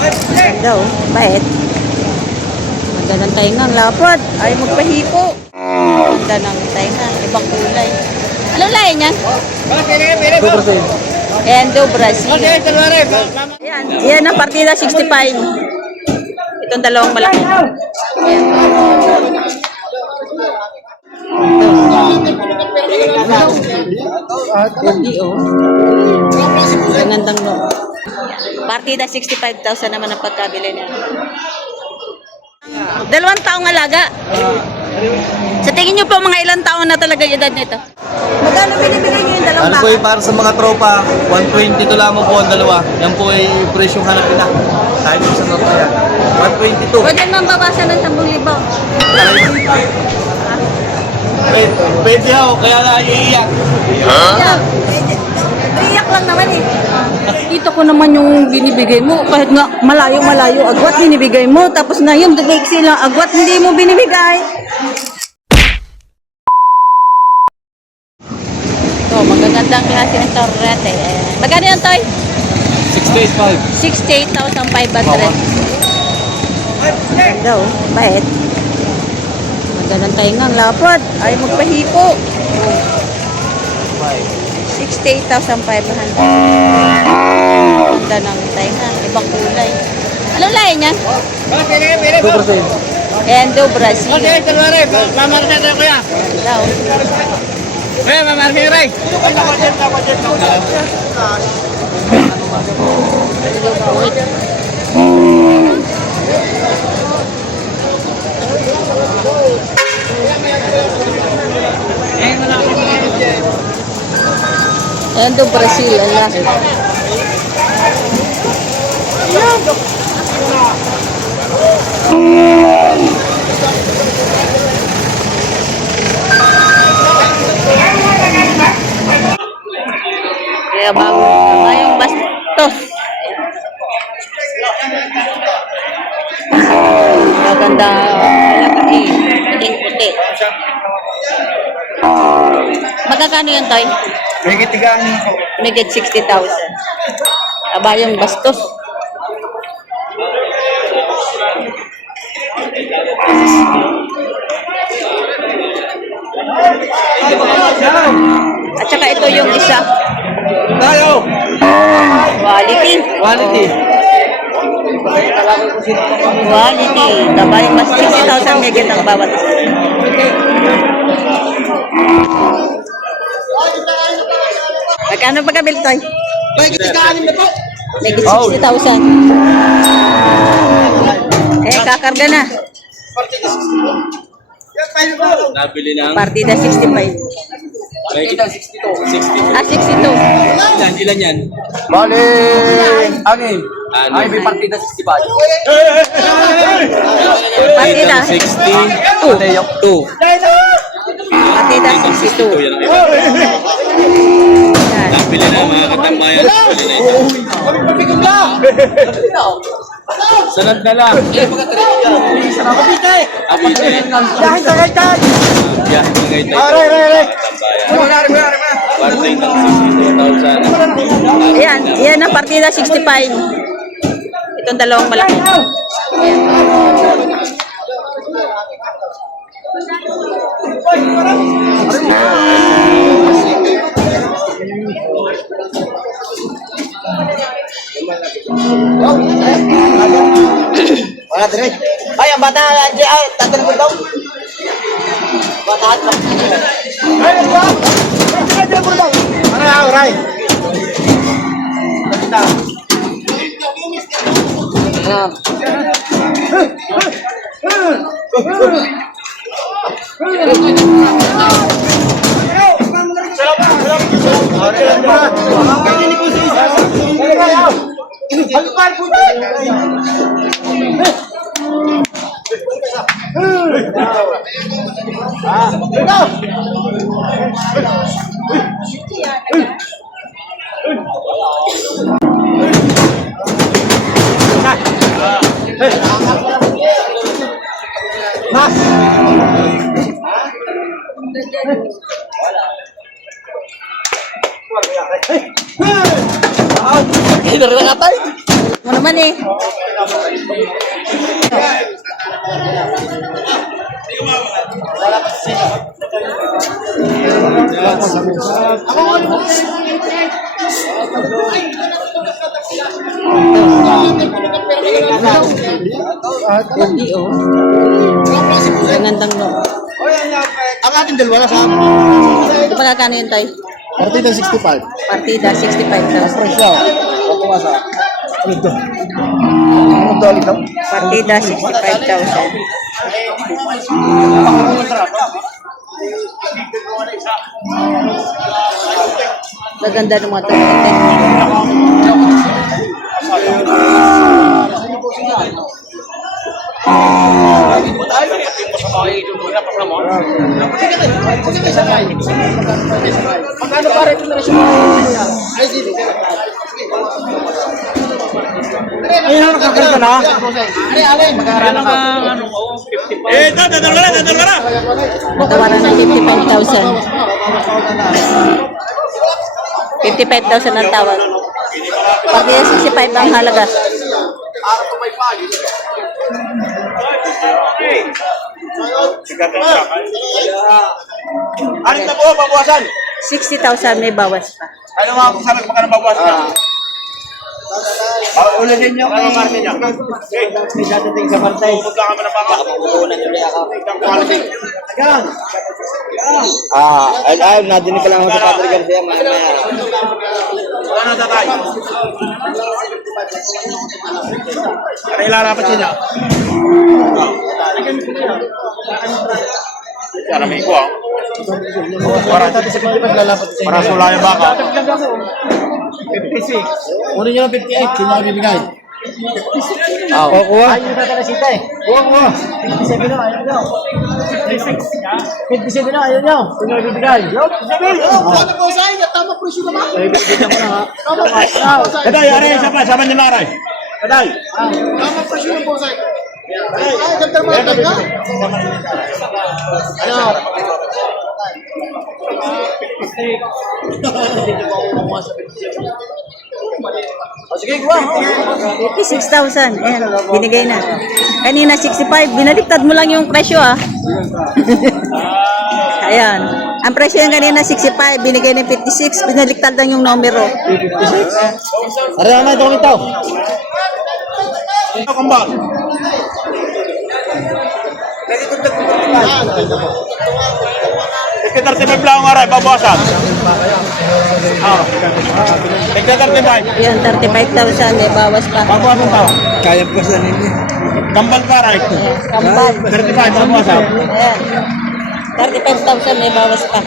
Ganda oh, bait. Ganda ng taingang lapad. Ay, magpahipo. Ganda ng tainga, ibang kulay. Anong lahi niyan? Endo Brazil. Yan, yan ang partida 65. Itong dalawang malaki. Ayan. Hindi oh. Gandang no. Partida 65,000 naman ang pagkabili niya. 2 taong alaga. Sa tingin niyo po mga ilang taon na talaga yung edad nito? Magkano binibigay niyo yung dalawang Ano po yung para sa mga tropa, 120 to lamang po ang dalawa. Yan po ay presyong hanapin na. Kahit sa norte yan. 122. Pwede naman bawasan ng 10,000. Pwede ako, kaya naiiyak. Iyak lang naman eh. Kita ko naman yung binibigay mo. Kahit nga malayo-malayo agwat binibigay mo. Tapos na yun, dagay lang agwat hindi mo binibigay. Oh, magagandang klase ng torrete. Magkano yan, Toy? 68.5. 68,500. Ganda oh, bait. Ganda ng taingang lapad. Ay, magpahipo. 68,500. Ganda ng tainga, ibang kulay. Anong lahi niyan? 2%. Endo Brazil. Mamarket na kuya. Ganda oh. Mamarket na rin. Endo Brazil, ang laki. Kaya bago ngayong bastos. Maganda alaga eh. Naging puti. Magkakano yan, Toy? May kitigaan ako. May 60,000. Aba yung bastos. At saka ito yung isa. Tayo! Quality. Quality. Quality. Aba yung mas 60,000 megit ang bawat isa. Magkano pagkabil, Toy? May kitigaan na po. Megit 60,000. Eh, kakarga na. Nabili ng Partida 65. may kitang 62. 60. Ah, 62. Ilan yan? Bale, anin? Ano? Ay, may partida 65. Partida 62. 2. Partida 62. Yan ang Yan. nabili na mga katambayan. Nabili na ito. Sanad na lang. Abite. Dahil sa kaitan! Biyahe ng ngayon na ito. Aray! Katambayan. Parting ng 62,000. Ayan, yan ang partida 65. Itong dalawang malaki. Ayan. Wala dire. Ay, ang bata, ay, tatanong ko daw. Bata, ay, ano ba? Ay, tatanong ko daw. Aray. Kaya na rin nakatay. Mo naman eh. Hindi oh. Ang gandang no. Ang ating dalawa na sa Ito pagkakano yun, Tay? Partida 65. Partida, 65,000. Presyo. Kukuha sa. Ano ito? Ano ito ulit? Partida, 65,000. Maganda ng mga tuloy. Magkano pare ito na rin siya? Ay, dito. Ayun ang nakakanta na. Ale, mag-aaralan ka. Dadala na. Tawaran ng 55,000. 55,000 ang tawad. Partida, 65 ang halaga. Ano na po, babawasan? 60,000 may bawas pa. Ano mga kung saan magkano babawasan niya? Ulitin niyo kay Martin niya. May dadating sa partay. Magkakama na baka. Pag-uunan niyo niya ako. Agan! Nadinig pa lang ako sa Padre Garcia. Wala na tatay. Ano ilarapat siya? Para may ikuha. Para sulaya baka. 56. Kunin nyo ng 58. Sino ka bibigay? Kuha. Ayun na talaga sita eh. Kuha. 57 na. Ayun nyo. 57 na. Ayun nyo. Sino ka bibigay? 57. Kuha na po sa akin. Tama presyo naman. Bibigyan mo na ha. Kaday, aray. Sama nyo na aray. Kaday. Tama presyo na po sa akin. Ay, ganda mo na talaga. Ano? Sige, kuha. 56,000. Ayan, binigay na. Kanina 65. Binaliktad mo lang yung presyo ah. Ayan. Ang presyo yung kanina 65. Binigay na 56. Binaliktad lang yung numero. 56. Aray naman ito kumitaw. Ito kambal. Ikaw 35 lang ang aray, babawasan. Ikaw 35. Ayan, 35,000. May bawas pa. Babawasan tao. Kaya po sa ninyo. Kambal pa aray. Kambal. 35, babawasan. Ayan. 35,000. May bawas pa.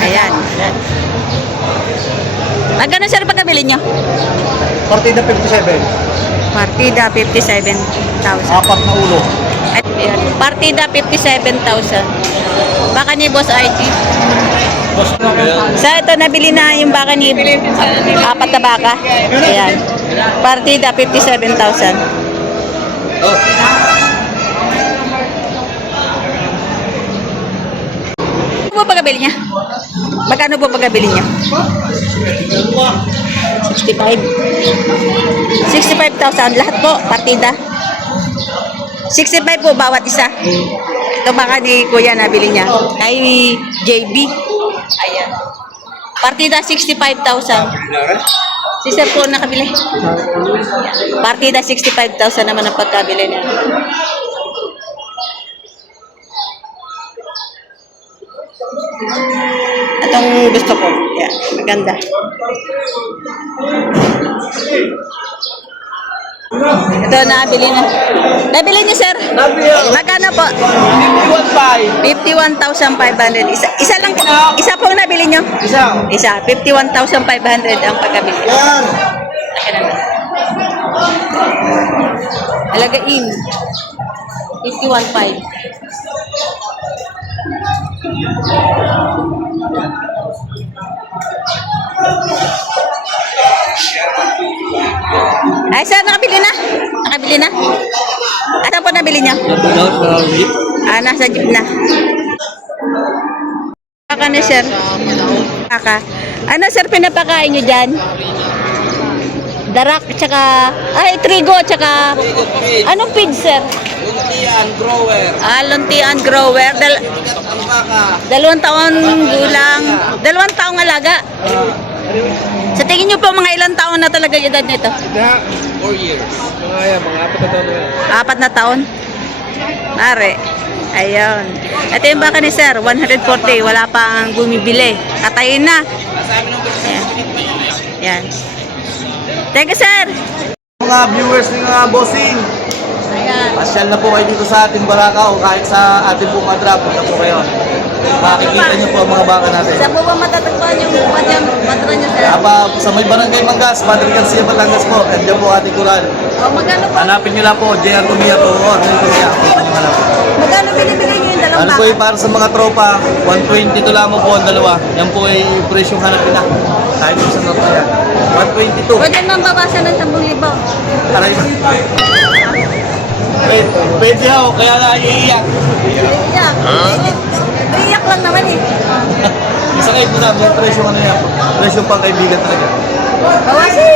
Ayan. Magkano sir pagkabili nyo? Partida 57. Partida 57,000. Apat na ulo. Ay, ayan. Partida 57,000. Baka ni Boss RG. Sa ito nabili na yung baka ni apat na baka. Ayan. Partida 57,000. Ano po pagkabili niya? Magkano po pagkabili niya? 65. 65,000 lahat po, partida. 65 po bawat isa. Ito baka ni Kuya nabili niya. Kay JB. Ayan. Partida 65,000. Si Sir po nakabili. Partida 65,000 naman ang pagkabili niya. Itong gusto ko. Yan, maganda. Ito, nabili na. Nabili niyo, sir? Magkano po? 51,500. Isa lang po. Isa po nabili niyo? Isa. 51,500 ang pagkabili. Laki naman. Alagain. 51,500. Ay, sir, nakabili na. Nakabili na. Asa po nabili niyo? Nasa jeep na. Kaka na, sir. Kaka. Ano, sir, pinapakain niyo dyan? Darak, tsaka, trigo, tsaka, anong feed, sir? Luntian, grower. Luntian grower. Ang baka. 2 taon gulang. 2 taong alaga. Sa tingin niyo po, mga ilang taon na talaga yung edad nito? 4 years. 4 na taon. Mare. Ayun. Ito yung baka ni sir, 140. Wala pang bumibili. Katayin na. Ayan. Ayan. Thank you, sir. Mga viewers ng mga bossing, Ayan. pasyal na po kayo dito sa ating baraka o kahit sa ating buong madra, punta po kayo. Makikita niyo po ang mga baka natin. Saan po ba matatagpuan yung matra niyo, sir? Sa may barangay Mangas, Padre Garcia, Batangas po, nandiyan po ating kural. O, magkano po? Hanapin niyo lang po, JR Tumia po, o Arnel Tumia. Magkano binibili niyo yung dalawang Ano po para sa mga tropa, 120 to lamang po ang dalawa. Yan po ay presyong hanapin na. Kahit po sa nota yan. 122. Pwede man bawasan ng 10,000. Aray ba? Pwede ako, kaya na iiyak. Iyak. Iyak lang naman eh. Isang ito na, may presyong ano yan. Presyong pang kaibigan talaga. Bawasi.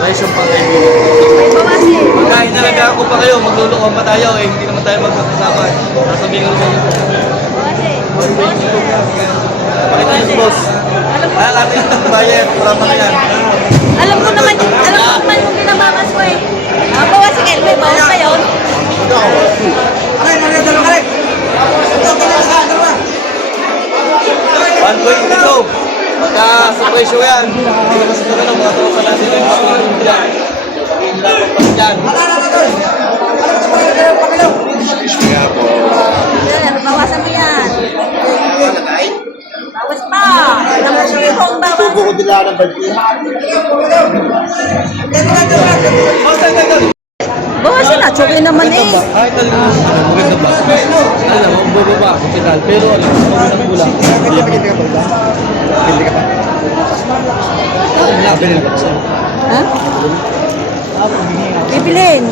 Presyong pang kaibigan. May bawasi. Kahit nalaga ako pa kayo, maglulukuhan pa tayo eh. Hindi naman tayo magkakasama. Sasabihin ko sa inyo. Bawasi. Pakita niyo boss. Ayan natin yung bayan, wala pa na yan. Alam ko naman yung binabawas ko eh. Bawasi kayo. May bawas kayo. $122. Pagka sa presyo yan, hindi naman sa mga mga tropa natin yung mga dyan. Sabihin nila pagpas dyan. Sir, bawasan mo yan. Bawas pa. Tapos yung phone bawas. Bawasan na. Tsukin naman eh. Ay, talaga. Maganda ba? Alam mo, bubaba, hospital. Pero alam mo, magandang kulang. Ha? Bibilin.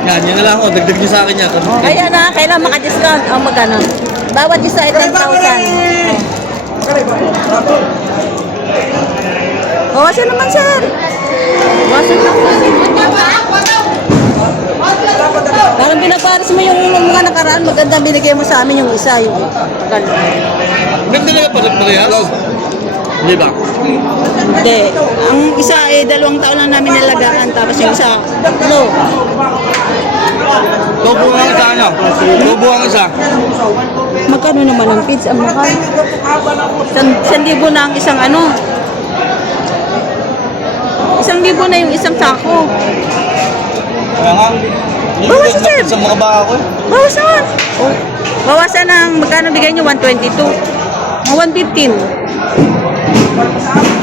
Yan na lang ako. Dagdag niyo sa akin yan. Kaya na, kailangan maka-discount. O magkano? Bawat isa ay 10,000. Bawasan naman, sir. Bawasan naman. Parang binaparas mo yung mga nakaraan. Maganda binigay mo sa amin yung isa. Yung gano'n. Ganda na pala parehas. Di ba? Hindi. Ang isa ay 2 taon lang namin nalagaan. Tapos yung isa, 3. Tubo ang isa ano? Tubo ang isa. Magkano naman ang feeds? Ang mahal. 1,000 na ang isang ano. 1,000 na yung isang sako. Kaya nga. Bawasan, sir. Sa mga baka ko eh. Bawasan. Bawasan ng magkano bigay nyo? 122. Mga 115.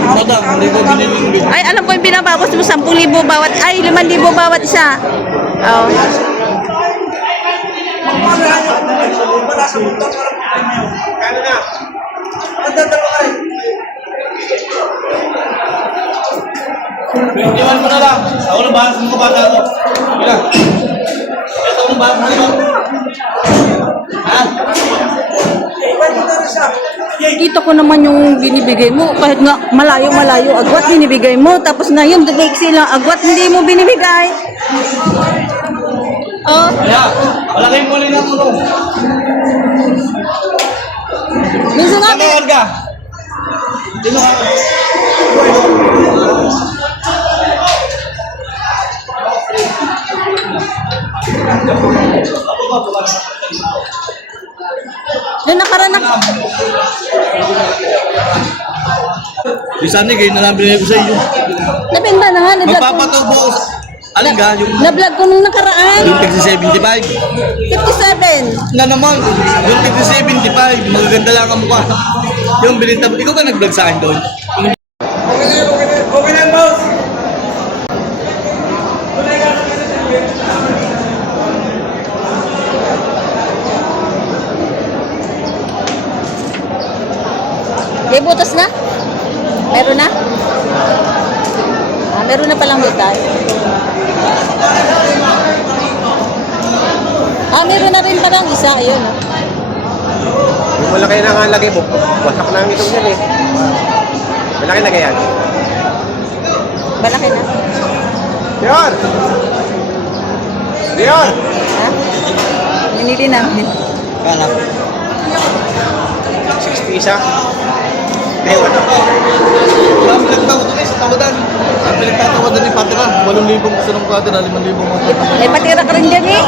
Madam, hindi ko binibig. Ay, alam ko yung binabawas mo 10,000 bawat, 5,000 bawat isa. Oh. Iwan mo na lang. Ako na bahala sa mga bata ko. Sige lang. Ito ang bahala sa mga. Ha? Kita ko naman yung binibigay mo. Kahit nga malayo-malayo, agwat binibigay mo. Tapos ngayon, dagay lang, agwat hindi mo binibigay. Oh. Kaya, malaki mo rin ang ano. Minsan nga, Ano ka? Sino ka? yung nakaranak. Yung sana kayo na lang binigay ko sa inyo. Nabenta na nga, na-vlog ko. Magpapatubo ko. Alin ka? Yung Na-vlog ko nung nakaraan. tigsi 75. 57. Na naman. Yung tigsi 75. Magaganda lang ang mukha. Yung bilinta. Ikaw ba nag-vlog sa akin doon? Okay na, boss. May butas na? Meron na? Meron na palang multa. Meron na rin palang isa. Ayun. Yung malaki na nga lagay mo, wasak na ang itong yan eh. Malaki lagay yan. Malaki na. Leon! Leon! Ha? Minili namin. Kala ko. 60 isa. Leon. Ang pinagtatawadan sa tawadan. Ang pinagtatawadan ni Patira. 8,000 gusto ng Patira, 5,000 mga. May patira ka rin dyan eh.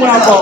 Muna po.